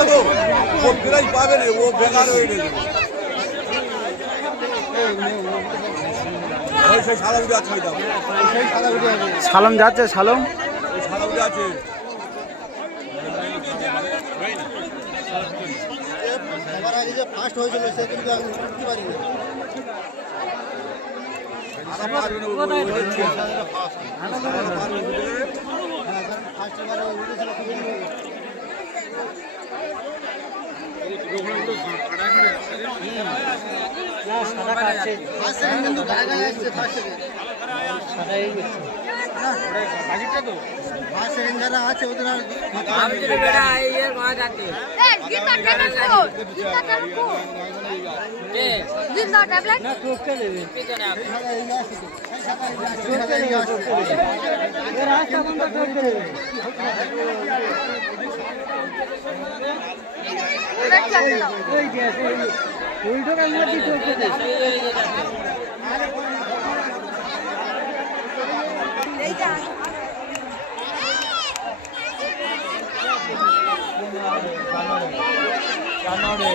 বাচ্চা তো ও প্রাইজ পাবে না, ও বেকার হয়ে গেছে। সেই সালাউডি আছে, সালম যাচ্ছে, সালম সালাউডি আছে। ফার্স্ট হয়েছিল সে কিন্তু আমি বুঝতে পারিনি। আছে ওদের जिंदा टैबलेट ना टोके देवे ये रास्ता बंद टोके देवे ओए जैसे उल्टो का मत टोके दे ले जा कानोड़े